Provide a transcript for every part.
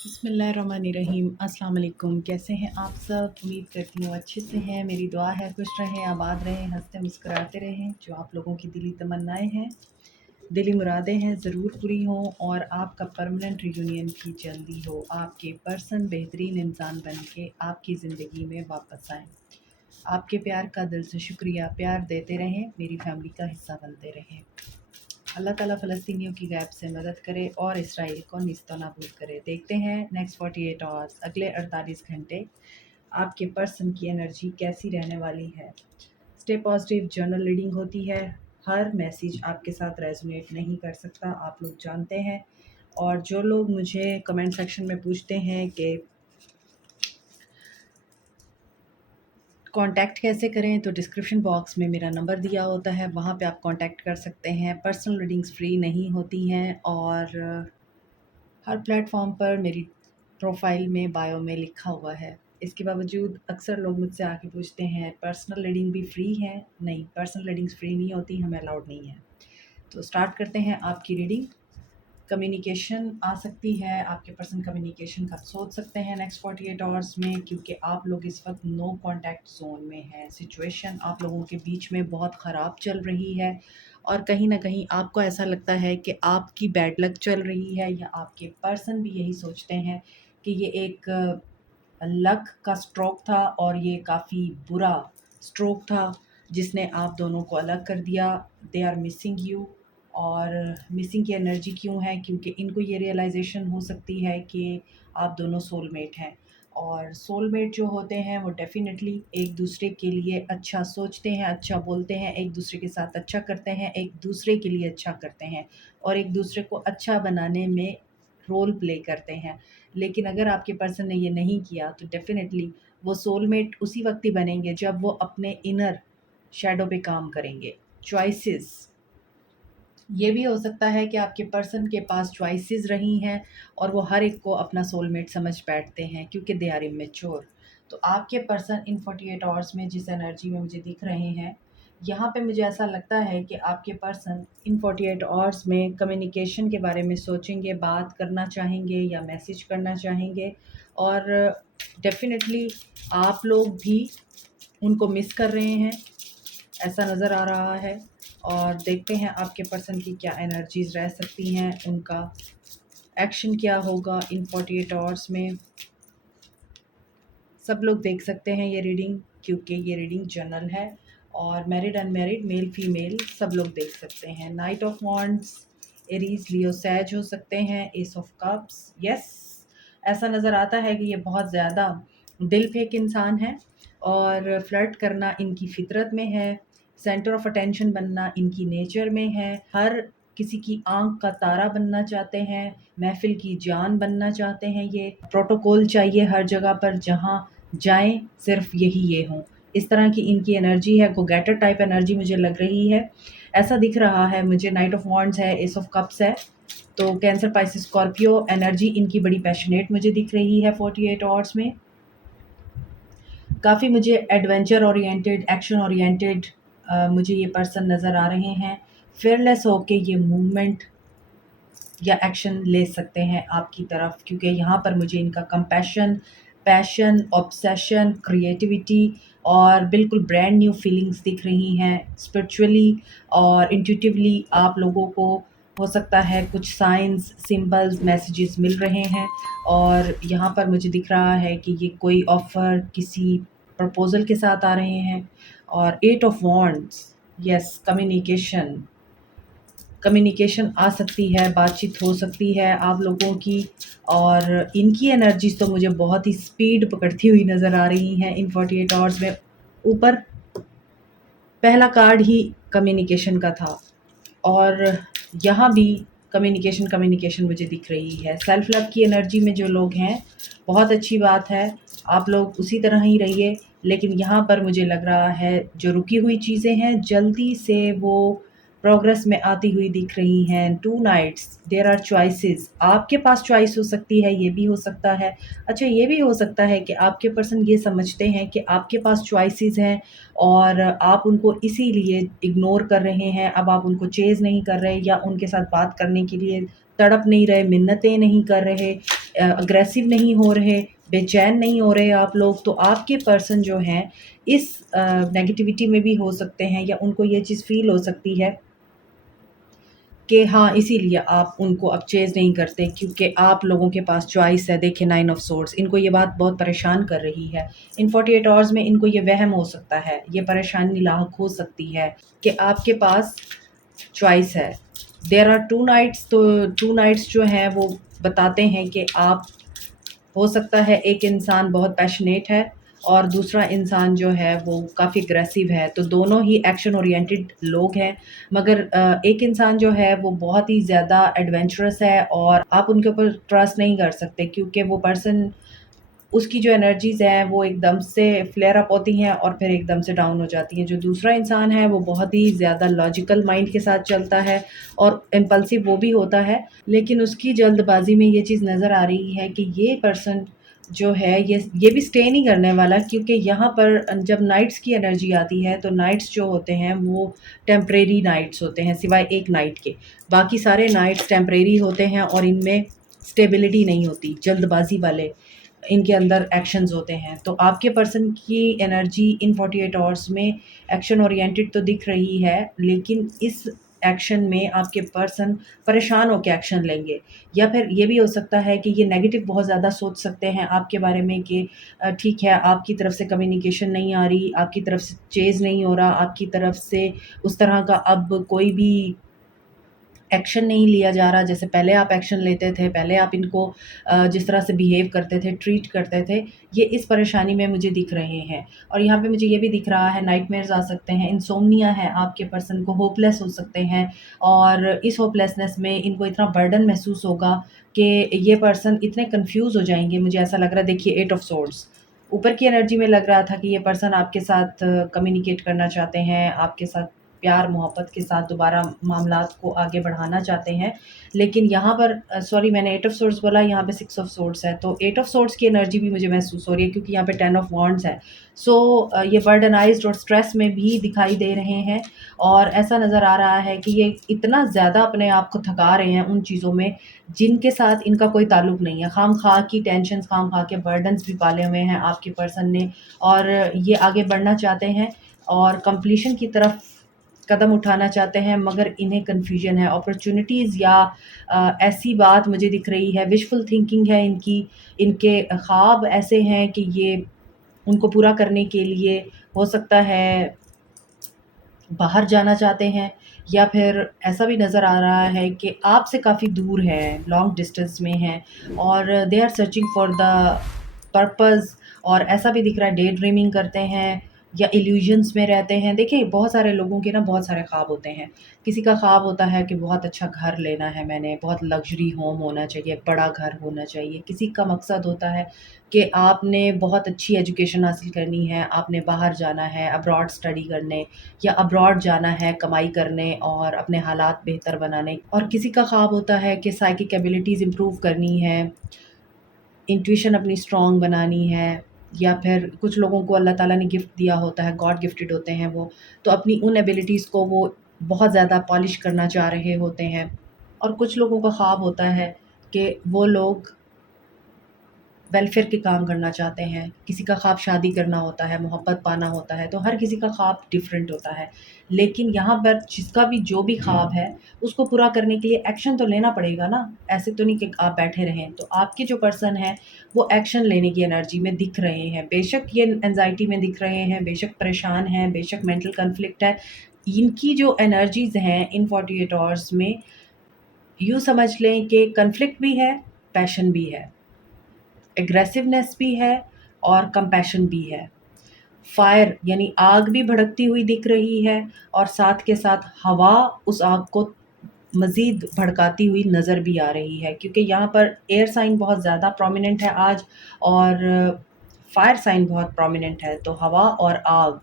बिस्मिल्लाहिर्रहमानिर्रहीम। अस्सलाम वालेकुम। कैसे हैं आप सब? उम्मीद करती हूँ अच्छे से हैं। मेरी दुआ है खुश रहें, आबाद रहें, हंसते मुस्कुराते रहें। जो आप लोगों की दिली तमन्नाएं हैं, दिली मुरादें हैं, ज़रूर पूरी हों और आपका परमानेंट रियूनियन भी जल्दी हो। आपके पर्सन बेहतरीन इंसान बन के आपकी ज़िंदगी में वापस आएँ। आपके प्यार का दिल से शुक्रिया। प्यार देते रहें, मेरी फैमिली का हिस्सा बनते रहें। अल्लाह ताला फ़लस्तीनियों की गैब से मदद करे और इसराइल को निस्तो नाबूद करे। देखते हैं नेक्स्ट 48 आवर्स, अगले 48 घंटे आपके पर्सन की एनर्जी कैसी रहने वाली है। स्टे पॉजिटिव जर्नल रीडिंग होती है। हर मैसेज आपके साथ रेजोनेट नहीं कर सकता, आप लोग जानते हैं। और जो लोग मुझे कमेंट सेक्शन में पूछते हैं कि कांटेक्ट कैसे करें, तो डिस्क्रिप्शन बॉक्स में मेरा नंबर दिया होता है, वहाँ पे आप कांटेक्ट कर सकते हैं। पर्सनल रीडिंग्स फ्री नहीं होती हैं और हर प्लेटफॉर्म पर मेरी प्रोफाइल में बायो में लिखा हुआ है। इसके बावजूद अक्सर लोग मुझसे आके पूछते हैं पर्सनल रीडिंग भी फ्री है? नहीं, पर्सनल रीडिंग्स फ्री नहीं होती, हमें अलाउड नहीं है। तो स्टार्ट करते हैं आपकी रीडिंग। कम्युनिकेशन आ सकती है, आपके पर्सन कम्युनिकेशन का सोच सकते हैं नेक्स्ट 48 आवर्स में, क्योंकि आप लोग इस वक्त नो कॉन्टैक्ट जोन में हैं। सिचुएशन आप लोगों के बीच में बहुत ख़राब चल रही है और कहीं ना कहीं आपको ऐसा लगता है कि आपकी बैड लक चल रही है, या आपके पर्सन भी यही सोचते हैं कि ये एक लक का स्ट्रोक था और ये काफ़ी बुरा स्ट्रोक था जिसने आप दोनों को अलग कर दिया। They are missing you. और मिसिंग की एनर्जी क्यों है? क्योंकि इनको ये रियलाइजेशन हो सकती है कि आप दोनों सोलमेट हैं, और सोलमेट जो होते हैं वो डेफ़िनेटली एक दूसरे के लिए अच्छा सोचते हैं, अच्छा बोलते हैं, एक दूसरे के साथ अच्छा करते हैं, एक दूसरे के लिए अच्छा करते हैं और एक दूसरे को अच्छा बनाने में रोल प्ले करते हैं। लेकिन अगर आपके पर्सन ने ये नहीं किया तो डेफ़िनेटली वो सोलमेट उसी वक़्त ही बनेंगे जब वो अपने इनर शैडो पे काम करेंगे। चॉइसेस, ये भी हो सकता है कि आपके पर्सन के पास चॉइसेस रही हैं और वो हर एक को अपना सोलमेट समझ बैठते हैं क्योंकि दे आर इमेच्योर। तो आपके पर्सन इन 48 आवर्स में जिस एनर्जी में मुझे दिख रहे हैं, यहाँ पे मुझे ऐसा लगता है कि आपके पर्सन इन 48 आवर्स में कम्युनिकेशन के बारे में सोचेंगे, बात करना चाहेंगे या मैसेज करना चाहेंगे, और डेफ़िनेटली आप लोग भी उनको मिस कर रहे हैं, ऐसा नज़र आ रहा है। और देखते हैं आपके पर्सन की क्या एनर्जीज़ रह सकती हैं, उनका एक्शन क्या होगा इन 48 आवर्स में। सब लोग देख सकते हैं ये रीडिंग, क्योंकि ये रीडिंग जनरल है और मैरिड अनमैरिड मेल फीमेल सब लोग देख सकते हैं। Knight of wands, Aries Leo Sag हो सकते हैं, एस ऑफ कप्स। यस, ऐसा नज़र आता है कि ये बहुत ज़्यादा दिल फेंक इंसान है और फ्लर्ट करना इनकी फितरत में है, सेंटर ऑफ अटेंशन बनना इनकी नेचर में है, हर किसी की आंख का तारा बनना चाहते हैं, महफिल की जान बनना चाहते हैं। ये प्रोटोकॉल चाहिए हर जगह पर, जहाँ जाएं सिर्फ यही ये हों। इस तरह की इनकी एनर्जी है, गो गेटर टाइप एनर्जी मुझे लग रही है, ऐसा दिख रहा है मुझे। नाइट ऑफ वॉन्ड्स है, एस ऑफ कप्स है, तो कैंसर पाइसिस स्कॉर्पियो एनर्जी इनकी बड़ी पैशनेट मुझे दिख रही है 48 आवर्स में। काफ़ी मुझे एडवेंचर ओरिएंटेड, एक्शन ओरिएंटेड मुझे ये पर्सन नज़र आ रहे हैं। फेयरलेस होके ये मूवमेंट या एक्शन ले सकते हैं आपकी तरफ, क्योंकि यहाँ पर मुझे इनका कंपैशन, पैशन, ऑब्सेशन, क्रिएटिविटी और बिल्कुल ब्रांड न्यू फीलिंग्स दिख रही हैं। स्पिरिचुअली और इंट्यूटिवली आप लोगों को हो सकता है कुछ साइंस, सिंबल्स, मैसेजेस मिल रहे हैं, और यहाँ पर मुझे दिख रहा है कि ये कोई ऑफ़र किसी प्रपोज़ल के साथ आ रहे हैं। और 8 of wands, yes, communication, communication आ सकती है, बातचीत हो सकती है आप लोगों की। और इनकी एनर्जीज़ तो मुझे बहुत ही स्पीड पकड़ती हुई नज़र आ रही हैं इन 48 आवर्स में। ऊपर पहला कार्ड ही कम्युनिकेशन का था और यहाँ भी कम्युनिकेशन कम्युनिकेशन मुझे दिख रही है। सेल्फ लव की एनर्जी में जो लोग हैं, बहुत अच्छी बात है, आप लोग उसी तरह ही रहिए। लेकिन यहाँ पर मुझे लग रहा है जो रुकी हुई चीज़ें हैं जल्दी से वो प्रोग्रेस में आती हुई दिख रही हैं। Two knights, there are choices, आपके पास चॉइस हो सकती है, ये भी हो सकता है। अच्छा, ये भी हो सकता है कि आपके पर्सन ये समझते हैं कि आपके पास चॉइसेस हैं और आप उनको इसीलिए इग्नोर कर रहे हैं। अब आप उनको चेज़ नहीं कर रहे या उनके साथ बात करने के लिए तड़प नहीं रहे, मिन्नतें नहीं कर रहे, अग्रेसिव नहीं हो रहे, बेचैन नहीं हो रहे आप लोग, तो आपके पर्सन जो हैं इस नेगेटिविटी में भी हो सकते हैं, या उनको ये चीज़ फ़ील हो सकती है कि हाँ, इसीलिए आप उनको अब चेज़ नहीं करते, क्योंकि आप लोगों के पास चॉइस है। देखिए 9 ऑफ सोर्ड्स, इनको ये बात बहुत परेशान कर रही है। इन 48 आवर्स में इनको ये वहम हो सकता है, ये परेशानी लाहक हो सकती है कि आपके पास चॉइस है। देयर आर 2 नाइट्स, तो 2 नाइट्स जो हैं वो बताते हैं कि आप, हो सकता है एक इंसान बहुत पैशनेट है और दूसरा इंसान जो है वो काफ़ी अग्रेसिव है, तो दोनों ही एक्शन ओरिएंटेड लोग हैं। मगर एक इंसान जो है वो बहुत ही ज़्यादा एडवेंचरस है और आप उनके ऊपर ट्रस्ट नहीं कर सकते, क्योंकि वो पर्सन, उसकी जो एनर्जीज़ हैं वो एकदम से फ्लेयर अप होती हैं और फिर एकदम से डाउन हो जाती हैं। जो दूसरा इंसान है वो बहुत ही ज़्यादा लॉजिकल माइंड के साथ चलता है और इम्पल्सिव वो भी होता है, लेकिन उसकी जल्दबाज़ी में ये चीज़ नज़र आ रही है कि ये पर्सन जो है ये भी स्टे नहीं करने वाला, क्योंकि यहाँ पर जब नाइट्स की एनर्जी आती है तो नाइट्स जो होते हैं वो टेम्परेरी नाइट्स होते हैं, सिवाय एक नाइट के। बाकी सारे नाइट्स टेम्परेरी होते हैं और इनमें स्टेबिलिटी नहीं होती, जल्दबाज़ी वाले इनके अंदर एक्शंस होते हैं। तो आपके पर्सन की एनर्जी इन 48 आवर्स में एक्शन ओरिएंटेड तो दिख रही है, लेकिन इस एक्शन में आपके पर्सन परेशान होकर एक्शन लेंगे, या फिर ये भी हो सकता है कि ये नेगेटिव बहुत ज़्यादा सोच सकते हैं आपके बारे में कि ठीक है, आपकी तरफ से कम्युनिकेशन नहीं आ रही, आपकी तरफ से चेज़ नहीं हो रहा, आपकी तरफ से उस तरह का अब कोई भी एक्शन नहीं लिया जा रहा, जैसे पहले आप एक्शन लेते थे, पहले आप इनको जिस तरह से बिहेव करते थे, ट्रीट करते थे, ये इस परेशानी में मुझे दिख रहे हैं। और यहाँ पे मुझे ये भी दिख रहा है, नाइटमेयर्स आ सकते हैं, इनसोम्निया है, आपके पर्सन को होपलेस हो सकते हैं और इस होपलेसनेस में इनको इतना बर्डन महसूस होगा कि ये पर्सन इतने कन्फ्यूज़ हो जाएँगे, मुझे ऐसा लग रहा है। देखिए 8 ऑफ सोर्ड्स, ऊपर की एनर्जी में लग रहा था कि ये पर्सन आपके साथ कम्युनिकेट करना चाहते हैं, आपके साथ प्यार मोहब्बत के साथ दोबारा मामलात को आगे बढ़ाना चाहते हैं। लेकिन यहाँ पर सॉरी, मैंने 8 ऑफ सोर्ड्स बोला, यहाँ पे 6 ऑफ सोर्ड्स है, तो 8 ऑफ सोर्ड्स की एनर्जी भी मुझे महसूस हो रही है, क्योंकि यहाँ पे 10 ऑफ वॉन्ड्स है। सो ये बर्डनाइज्ड और स्ट्रेस में भी दिखाई दे रहे हैं और ऐसा नज़र आ रहा है कि ये इतना ज़्यादा अपने आप को थका रहे हैं उन चीज़ों में जिनके साथ इनका कोई ताल्लुक नहीं है। खाम-खा की टेंशन्स, खाम-खा के बर्डन्स भी पाले हुए हैं आपके पर्सन ने, और ये आगे बढ़ना चाहते हैं और कंप्लीशन की तरफ कदम उठाना चाहते हैं, मगर इन्हें कन्फ्यूजन है। अपॉर्चुनिटीज़ या ऐसी बात मुझे दिख रही है, विशफुल थिंकिंग है इनकी, इनके ख्वाब ऐसे हैं कि ये उनको पूरा करने के लिए हो सकता है बाहर जाना चाहते हैं, या फिर ऐसा भी नज़र आ रहा है कि आपसे काफ़ी दूर हैं, लॉन्ग डिस्टेंस में हैं और they are searching for the purpose. और ऐसा भी दिख रहा है डे ड्रीमिंग करते हैं या इल्यूजन्स में रहते हैं। देखिए बहुत सारे लोगों के ना बहुत सारे ख्वाब होते हैं। किसी का ख्वाब होता है कि बहुत अच्छा घर लेना है मैंने, बहुत लग्ज़री होम होना चाहिए, बड़ा घर होना चाहिए। किसी का मकसद होता है कि आपने बहुत अच्छी एजुकेशन हासिल करनी है, आपने बाहर जाना है अब्रॉड स्टडी करने, या अब्रॉड जाना है कमाई करने और अपने हालात बेहतर बनाने। और किसी का ख्वाब होता है कि साइकिक एबिलिटीज़ इम्प्रूव करनी है, इंट्यूशन अपनी स्ट्रॉन्ग बनानी है, या फिर कुछ लोगों को अल्लाह ताला ने गिफ्ट दिया होता है, गॉड गिफ्टेड होते हैं वो, तो अपनी उन एबिलिटीज़ को वो बहुत ज़्यादा पॉलिश करना चाह रहे होते हैं। और कुछ लोगों का ख्वाब होता है कि वो लोग वेलफेयर के काम करना चाहते हैं, किसी का ख्वाब शादी करना होता है, मोहब्बत पाना होता है, तो हर किसी का ख्वाब डिफरेंट होता है। लेकिन यहाँ पर जिसका भी जो भी ख्वाब है, उसको पूरा करने के लिए एक्शन तो लेना पड़ेगा ना, ऐसे तो नहीं कि आप बैठे रहें। तो आपके जो पर्सन हैं, वो एक्शन लेने की एनर्जी में दिख रहे हैं। बेशक ये एंग्ज़ायटी में दिख रहे हैं, बेशक परेशान हैं, बेशक मेंटल कॉन्फ्लिक्ट है। इनकी जो एनर्जीज़ हैं इन 48 आवर्स में, यूँ समझ लें कि कॉन्फ्लिक्ट भी है, पैशन भी है, एग्रेसिवनेस भी है और कंपैशन भी है। फायर यानी आग भी भड़कती हुई दिख रही है और साथ के साथ हवा उस आग को मज़ीद भड़काती हुई नज़र भी आ रही है, क्योंकि यहाँ पर एयर साइन बहुत ज़्यादा प्रोमिनेंट है आज और फायर साइन बहुत प्रोमिनेंट है। तो हवा और आग,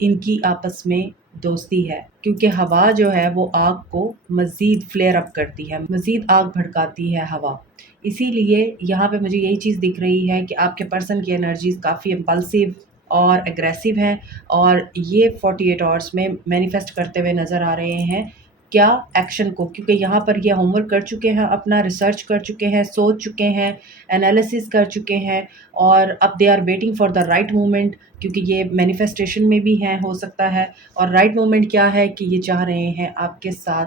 इनकी आपस में दोस्ती है, क्योंकि हवा जो है वो आग को मज़ीद फ्लेयर अप करती है, मज़ीद आग भड़काती है हवा। इसीलिए यहाँ पे मुझे यही चीज़ दिख रही है कि आपके पर्सन की एनर्जीज़ काफ़ी इम्पल्सिव और एग्रेसिव हैं और ये 48 आवर्स में मैनिफेस्ट करते हुए नज़र आ रहे हैं क्या एक्शन को, क्योंकि यहाँ पर ये होमवर्क कर चुके हैं, अपना रिसर्च कर चुके हैं, सोच चुके हैं, एनालिसिस कर चुके हैं, और अब they are waiting for the right moment, क्योंकि ये मैनिफेस्टेशन में भी हैं, हो सकता है। और राइट मोमेंट क्या है कि ये चाह रहे हैं आपके साथ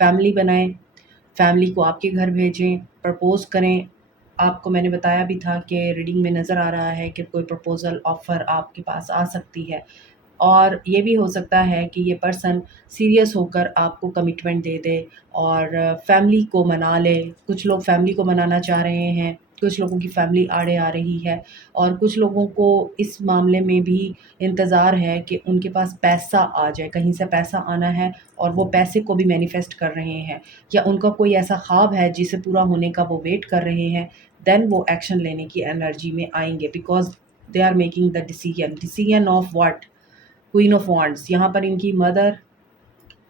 फैमिली बनाएं, फैमिली को आपके घर भेजें, प्रपोज़ करें। आपको मैंने बताया भी था कि रीडिंग में नज़र आ रहा है कि कोई प्रपोज़ल ऑफ़र आपके पास आ सकती है, और ये भी हो सकता है कि ये पर्सन सीरियस होकर आपको कमिटमेंट दे दे और फैमिली को मना ले। कुछ लोग फैमिली को मनाना चाह रहे हैं, कुछ लोगों की फैमिली आड़े आ रही है, और कुछ लोगों को इस मामले में भी इंतज़ार है कि उनके पास पैसा आ जाए, कहीं से पैसा आना है, और वो पैसे को भी मैनिफेस्ट कर रहे हैं, या उनका कोई ऐसा ख्वाब है जिसे पूरा होने का वो वेट कर रहे हैं। देन वो एक्शन लेने की एनर्जी में आएंगे, because they are making the decision of what, queen of wands. यहाँ पर इनकी मदर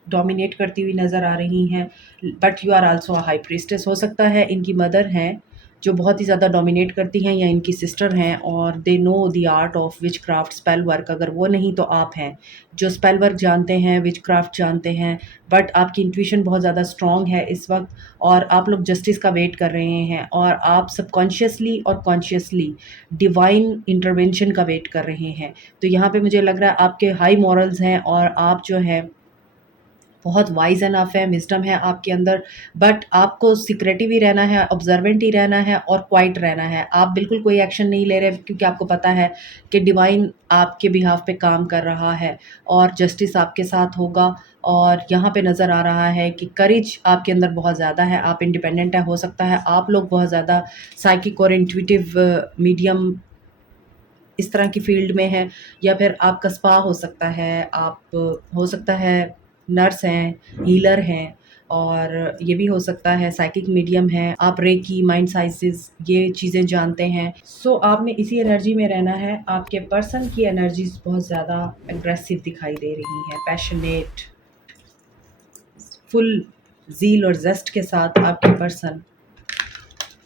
डोमिनेट करती हुई नज़र आ रही हैं, but you are also a high priestess. हो सकता है इनकी मदर हैं जो बहुत ही ज़्यादा डोमिनेट करती हैं, या इनकी सिस्टर हैं और they know the art of which craft, spell work. अगर वो नहीं तो आप हैं जो स्पेल वर्क जानते हैं, विच क्राफ्ट जानते हैं, बट आपकी इंट्यूशन बहुत ज़्यादा स्ट्रॉन्ग है इस वक्त, और आप लोग जस्टिस का वेट कर रहे हैं, और आप सबकॉन्शियसली और कॉन्शियसली डिवाइन इंटरवेंशन का वेट कर रहे हैं। तो यहाँ पे मुझे लग रहा है आपके हाई मॉरल्स हैं, और आप जो है बहुत वाइज एनफ है, विज़डम है आपके अंदर, बट आपको सिक्रेटिव ही रहना है, ऑब्जर्वेंट ही रहना है, और क्वाइट रहना है। आप बिल्कुल कोई एक्शन नहीं ले रहे, क्योंकि आपको पता है कि डिवाइन आपके बिहाफ पे काम कर रहा है, और जस्टिस आपके साथ होगा। और यहाँ पे नज़र आ रहा है कि करेज आपके अंदर बहुत ज़्यादा है, आप इंडिपेंडेंट है। हो सकता है आप लोग बहुत ज़्यादा साइकिक और इंट्यूटिव मीडियम इस तरह की फ़ील्ड में है, या फिर आपका स्पा हो सकता है, आप हो सकता है नर्स हैं, हीलर हैं, और ये भी हो सकता है साइकिक मीडियम हैं, आप रेकी, माइंड साइंसेस, ये चीज़ें जानते हैं। सो आपने इसी एनर्जी में रहना है। आपके पर्सन की एनर्जीज़ बहुत ज़्यादा एग्रेसिव दिखाई दे रही हैं, पैशनेट, फुल ज़ील और ज़ेस्ट के साथ आपके पर्सन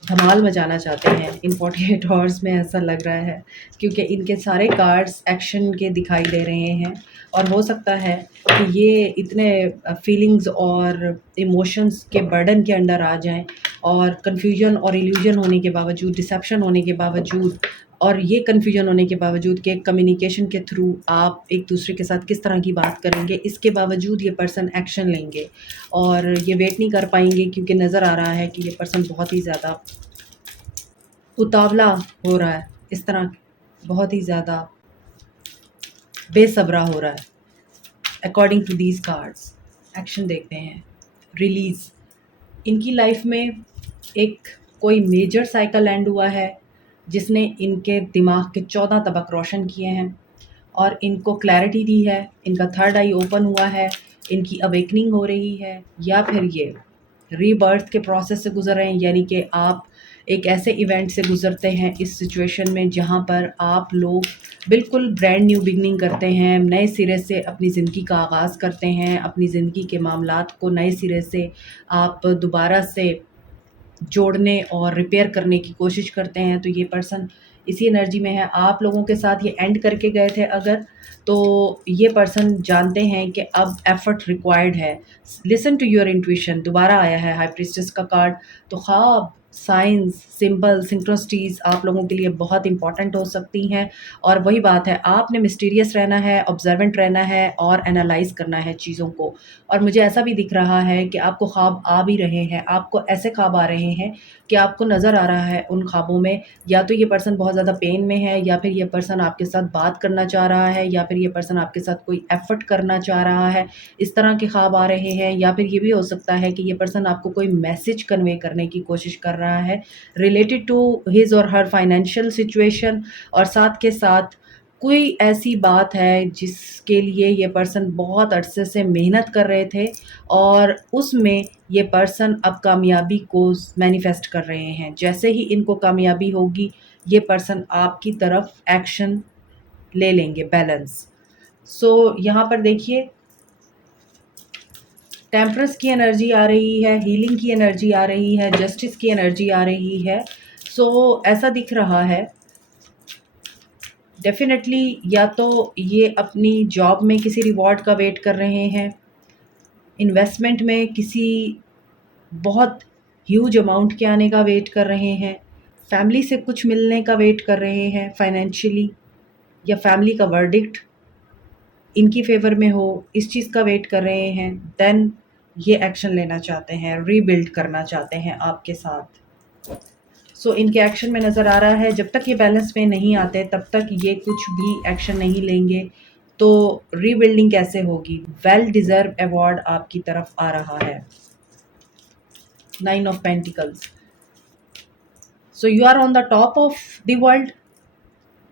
धमाल मचाना चाहते हैं इन 48 आवर्स में, ऐसा लग रहा है, क्योंकि इनके सारे कार्ड्स एक्शन के दिखाई दे रहे हैं। और हो सकता है कि ये इतने फीलिंग्स और इमोशंस के बर्डन के अंडर आ जाएं, और कन्फ्यूजन और इल्यूजन होने के बावजूद, डिसेप्शन होने के बावजूद, और ये कन्फ्यूजन होने के बावजूद कि कम्युनिकेशन के थ्रू आप एक दूसरे के साथ किस तरह की बात करेंगे, इसके बावजूद ये पर्सन एक्शन लेंगे, और ये वेट नहीं कर पाएंगे, क्योंकि नज़र आ रहा है कि ये पर्सन बहुत ही ज़्यादा उतावला हो रहा है, इस तरह बहुत ही ज़्यादा बेसब्रा हो रहा है। According to these cards action देखते हैं, रिलीज़। इनकी लाइफ में एक कोई मेजर साइकिल एंड हुआ है जिसने इनके दिमाग के 14 तबक रोशन किए हैं, और इनको क्लैरिटी दी है, इनका थर्ड आई ओपन हुआ है, इनकी अवेकनिंग हो रही है, या फिर ये रीबर्थ के प्रोसेस से गुजर रहे हैं। यानी कि आप एक ऐसे इवेंट से गुजरते हैं इस सिचुएशन में जहाँ पर आप लोग बिल्कुल ब्रांड न्यू बिगनिंग करते हैं, नए सिरे से अपनी ज़िंदगी का आगाज़ करते हैं, अपनी ज़िंदगी के मामलात को नए सिरे से आप दोबारा से जोड़ने और रिपेयर करने की कोशिश करते हैं। तो ये पर्सन इसी एनर्जी में है। आप लोगों के साथ ये एंड करके गए थे अगर, तो ये पर्सन जानते हैं कि अब एफर्ट रिक्वायर्ड है। लिसन टू योर इंट्यूशन दोबारा आया है हाई प्रीस्टेस का कार्ड। तो ख्वाब, साइंस, सिंबल, सिंक्रोनिसिटीज़ आप लोगों के लिए बहुत इंपॉर्टेंट हो सकती हैं, और वही बात है, आपने मिस्टीरियस रहना है, ऑब्जर्वेंट रहना है, और एनालाइज़ करना है चीज़ों को। और मुझे ऐसा भी दिख रहा है कि आपको ख्वाब आ भी रहे हैं, आपको ऐसे ख्वाब आ रहे हैं कि आपको नज़र आ रहा है उन ख्वाबों में, या तो ये पर्सन बहुत ज़्यादा पेन में है, या फिर ये पर्सन आपके साथ बात करना चाह रहा है, या फिर ये पर्सन आपके साथ कोई एफ़र्ट करना चाह रहा है। इस तरह के ख्वाब आ रहे हैं, या फिर ये भी हो सकता है कि ये पर्सन आपको कोई मैसेज कन्वे करने की कोशिश कर रहा है रिलेटेड टू हिज़ और हर फाइनेंशियल सिचुएशन, और साथ के साथ कोई ऐसी बात है जिसके लिए ये पर्सन बहुत अरसे से मेहनत कर रहे थे, और उसमें ये पर्सन अब कामयाबी को मैनिफेस्ट कर रहे हैं। जैसे ही इनको कामयाबी होगी, ये पर्सन आपकी तरफ एक्शन ले लेंगे, बैलेंस। सो यहाँ पर देखिए, टेम्परेंस की एनर्जी आ रही है, हीलिंग की एनर्जी आ रही है, जस्टिस की एनर्जी आ रही है। सो ऐसा दिख रहा है डेफ़िनेटली, या तो ये अपनी जॉब में किसी रिवॉर्ड का वेट कर रहे हैं, इन्वेस्टमेंट में किसी बहुत ह्यूज अमाउंट के आने का वेट कर रहे हैं, फैमिली से कुछ मिलने का वेट कर रहे हैं फाइनेंशियली, या फैमिली का वर्डिक्ट इनकी फ़ेवर में हो, इस चीज़ का वेट कर रहे हैं, देन ये एक्शन लेना चाहते हैं, रीबिल्ड करना चाहते हैं आपके साथ। सो इनके एक्शन में नज़र आ रहा है जब तक ये बैलेंस में नहीं आते तब तक ये कुछ भी एक्शन नहीं लेंगे। तो रीबिल्डिंग कैसे होगी? वेल डिज़र्व अवार्ड आपकी तरफ आ रहा है। 9 of pentacles. So you are on the top of the world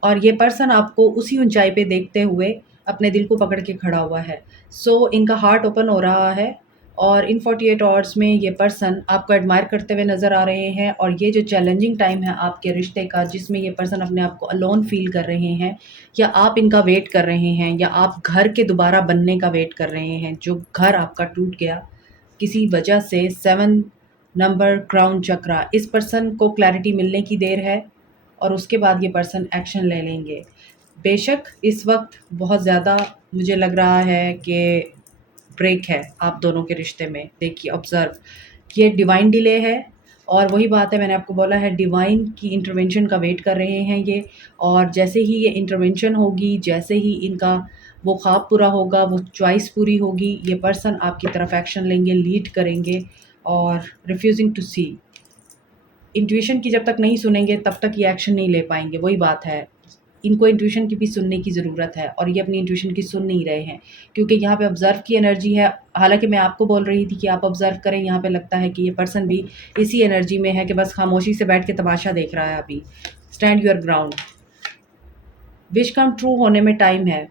और ये पर्सन आपको उसी ऊंचाई पे देखते हुए अपने दिल को पकड़ के खड़ा हुआ है। सो इनका हार्ट ओपन हो रहा है और इन 48 आवर्स में ये पर्सन आपको एडमायर करते हुए नज़र आ रहे हैं। और ये जो चैलेंजिंग टाइम है आपके रिश्ते का, जिसमें ये पर्सन अपने आप को अलोन फील कर रहे हैं, या आप इनका वेट कर रहे हैं, या आप घर के दोबारा बनने का वेट कर रहे हैं, जो घर आपका टूट गया किसी वजह से। 7 नंबर क्राउन चक्रा, इस पर्सन को क्लैरिटी मिलने की देर है और उसके बाद ये पर्सन एक्शन ले लेंगे। बेशक इस वक्त बहुत ज़्यादा मुझे लग रहा है कि ब्रेक है आप दोनों के रिश्ते में। देखिए, ऑब्ज़र्व, ये डिवाइन डिले है और वही बात है, मैंने आपको बोला है डिवाइन की इंटरवेंशन का वेट कर रहे हैं ये। और जैसे ही ये इंटरवेंशन होगी, जैसे ही इनका वो ख्वाब पूरा होगा, वो चॉइस पूरी होगी, ये पर्सन आपकी तरफ एक्शन लेंगे, लीड करेंगे। और रिफ्यूजिंग टू सी, इंट्यूशन की जब तक नहीं सुनेंगे तब तक ये एक्शन नहीं ले पाएंगे। वही बात है, इनको इंट्यूशन की भी सुनने की ज़रूरत है और ये अपनी इंट्यूशन की सुन नहीं रहे हैं, क्योंकि यहाँ पे ऑब्ज़र्व की एनर्जी है। हालांकि मैं आपको बोल रही थी कि आप ऑब्ज़र्व करें, यहाँ पे लगता है कि ये पर्सन भी इसी एनर्जी में है कि बस खामोशी से बैठ के तमाशा देख रहा है। अभी stand your ground, wish come true होने में टाइम है।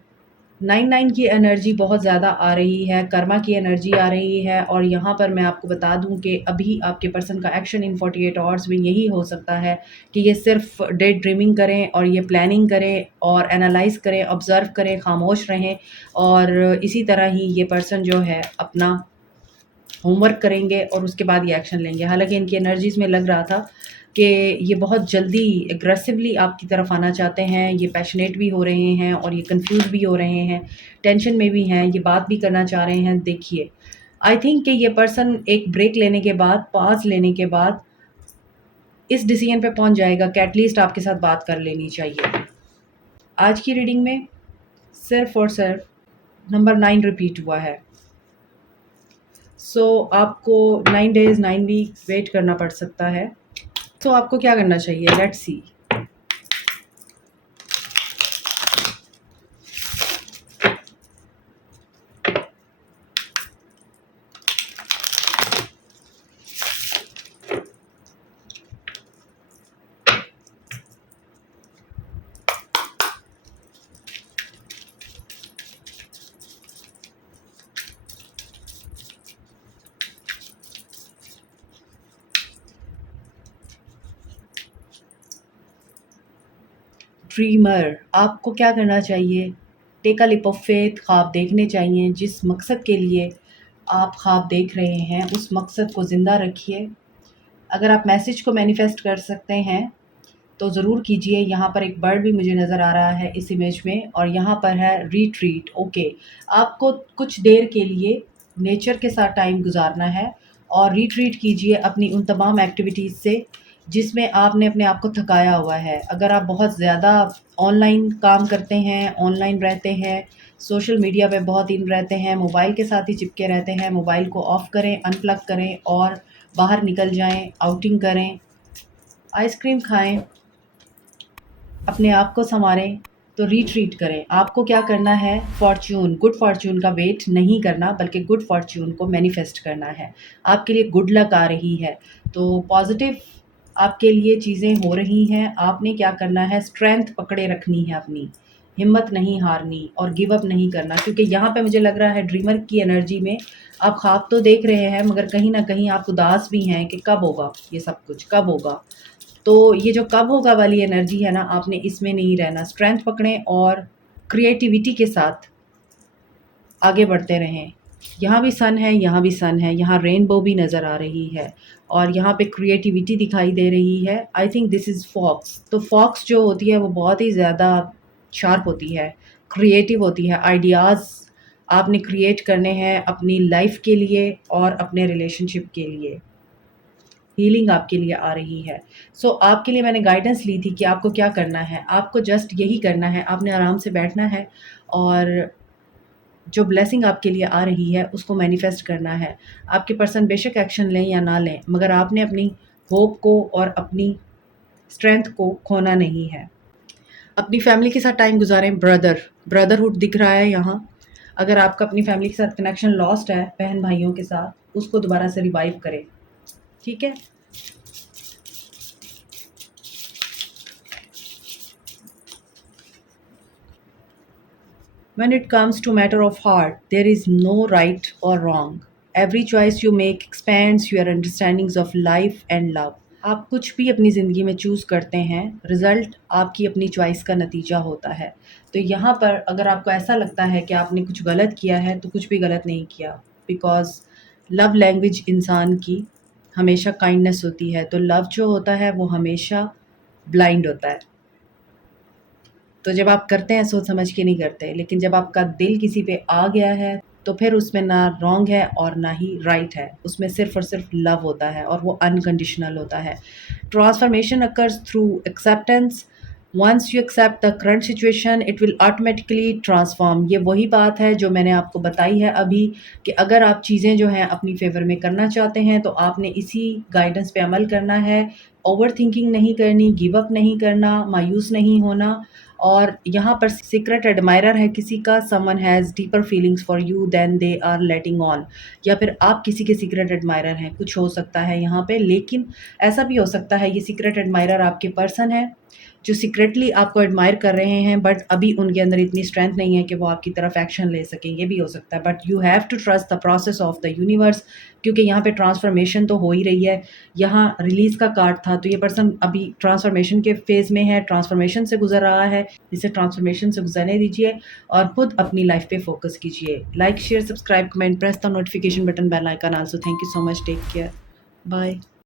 9 की एनर्जी बहुत ज़्यादा आ रही है, कर्मा की एनर्जी आ रही है। और यहाँ पर मैं आपको बता दूँ कि अभी आपके पर्सन का एक्शन इन 48 आवर्स में यही हो सकता है कि ये सिर्फ डे ड्रीमिंग करें और ये प्लानिंग करें और एनालाइज करें, ऑब्ज़र्व करें, खामोश रहें। और इसी तरह ही ये पर्सन जो है अपना होमवर्क करेंगे और उसके बाद ये एक्शन लेंगे। हालांकि इनकी एनर्जीज़ में लग रहा था कि ये बहुत जल्दी एग्रेसिवली आपकी तरफ आना चाहते हैं, ये पैशनेट भी हो रहे हैं और ये कंफ्यूज भी हो रहे हैं, टेंशन में भी हैं, ये बात भी करना चाह रहे हैं। देखिए, आई थिंक कि ये पर्सन एक ब्रेक लेने के बाद, पॉज़ लेने के बाद इस डिसीजन पे पहुंच जाएगा कि एटलीस्ट आपके साथ बात कर लेनी चाहिए। आज की रीडिंग में सिर्फ और सिर्फ नंबर 9 रिपीट हुआ है। सो आपको 9 डेज़ 9 वीक वेट करना पड़ सकता है। तो आपको क्या करना चाहिए? Let's see. ड्रीमर, आपको क्या करना चाहिए? Take a leap of faith, ख्वाब देखने चाहिए। जिस मकसद के लिए आप ख्वाब देख रहे हैं उस मकसद को ज़िंदा रखिए। अगर आप मैसेज को मैनिफेस्ट कर सकते हैं तो ज़रूर कीजिए। यहाँ पर एक बर्ड भी मुझे नज़र आ रहा है इस इमेज में और यहाँ पर है रिट्रीट। ओके, आपको कुछ देर के लिए नेचर के साथ टाइम गुजारना है और रिट्रीट कीजिए अपनी उन तमाम एक्टिविटीज़ से जिसमें आपने अपने आप को थकाया हुआ है। अगर आप बहुत ज़्यादा ऑनलाइन काम करते हैं, ऑनलाइन रहते हैं, सोशल मीडिया पे बहुत इन रहते हैं, मोबाइल के साथ ही चिपके रहते हैं, मोबाइल को ऑफ़ करें, अनप्लग करें और बाहर निकल जाएं, आउटिंग करें, आइसक्रीम खाएं, अपने आप को संवारें, तो रिट्रीट करें। आपको क्या करना है? फॉर्च्यून, गुड फॉर्च्यून का वेट नहीं करना बल्कि गुड फॉर्च्यून को मैनिफेस्ट करना है। आपके लिए गुड लक आ रही है, तो पॉजिटिव आपके लिए चीज़ें हो रही हैं। आपने क्या करना है? स्ट्रेंथ पकड़े रखनी है अपनी, हिम्मत नहीं हारनी और गिव अप नहीं करना, क्योंकि यहाँ पे मुझे लग रहा है ड्रीमर की एनर्जी में आप ख्वाब तो देख रहे हैं मगर कहीं न कहीं आप उदास भी हैं कि कब होगा ये सब कुछ, कब होगा? तो ये जो कब होगा वाली एनर्जी है ना, आपने इसमें नहीं रहना। स्ट्रेंथ पकड़ें और क्रिएटिविटी के साथ आगे बढ़ते रहें। यहाँ भी सन है, यहाँ भी सन है, यहाँ रेनबो भी नज़र आ रही है और यहाँ पे क्रिएटिविटी दिखाई दे रही है। I think this is fox. तो फॉक्स जो होती है वो बहुत ही ज़्यादा शार्प होती है, क्रिएटिव होती है, आइडियाज़ आपने क्रिएट करने हैं अपनी लाइफ के लिए और अपने रिलेशनशिप के लिए। हीलिंग आपके लिए आ रही है। आपके लिए मैंने गाइडेंस ली थी कि आपको क्या करना है। आपको जस्ट यही करना है, आपने आराम से बैठना है और जो ब्लेसिंग आपके लिए आ रही है उसको मैनिफेस्ट करना है। आपके पर्सन बेशक एक्शन लें या ना लें, मगर आपने अपनी होप को और अपनी स्ट्रेंथ को खोना नहीं है। अपनी फैमिली के साथ टाइम गुजारें। ब्रदरहुड दिख रहा है यहाँ। अगर आपका अपनी फैमिली के साथ कनेक्शन लॉस्ट है, बहन भाइयों के साथ, उसको दोबारा से रिवाइव करें। ठीक है? When it comes to matter of heart, there is no right or wrong. Every choice you make expands your understandings of life and love. आप कुछ भी अपनी ज़िंदगी में चूज़ करते हैं, रिज़ल्ट आपकी अपनी चॉइस का नतीजा होता है। तो यहाँ पर अगर आपको ऐसा लगता है कि आपने कुछ गलत किया है, तो कुछ भी गलत नहीं किया। बिकॉज़ लव लैंग्वेज इंसान की हमेशा काइंडनेस होती है, तो लव जो होता है वो हमेशा ब्लाइंड होता है। तो जब आप करते हैं सोच समझ के नहीं करते, लेकिन जब आपका दिल किसी पे आ गया है तो फिर उसमें ना रॉन्ग है और ना ही राइट है। उसमें सिर्फ़ और सिर्फ़ लव होता है और वो अनकंडीशनल होता है। Transformation occurs through acceptance. Once you accept the current situation it will automatically transform. ये वही बात है जो मैंने आपको बताई है अभी, कि अगर आप चीज़ें जो हैं अपनी फ़ेवर में करना चाहते हैं तो आपने इसी गाइडेंस पे अमल करना है। ओवरथिंकिंग नहीं करनी, गिव अप नहीं करना, मायूस नहीं होना। और यहाँ पर सीक्रेट एडमायरर है किसी का, someone has deeper feelings for you than they are letting on, या फिर आप किसी के सीक्रेट एडमायरर हैं, कुछ हो सकता है यहाँ पे। लेकिन ऐसा भी हो सकता है ये सीक्रेट एडमायरर आपके पर्सन है जो सीक्रेटली आपको एडमायर कर रहे हैं, बट अभी उनके अंदर इतनी स्ट्रेंथ नहीं है कि वो आपकी तरफ एक्शन ले सकें। ये भी हो सकता है, but you have to trust the process of the universe, क्योंकि यहाँ पे ट्रांसफॉर्मेशन तो हो ही रही है। यहाँ रिलीज़ का कार्ड था, तो ये पर्सन अभी ट्रांसफॉर्मेशन के फेज़ में है, ट्रांसफॉर्मेशन से गुजर रहा है। इसे ट्रांसफॉर्मेशन से गुजरने दीजिए और खुद अपनी लाइफ पे फोकस कीजिए। Like, share, subscribe, comment, press the notification button, bell icon also. Thank you so much, take care, bye.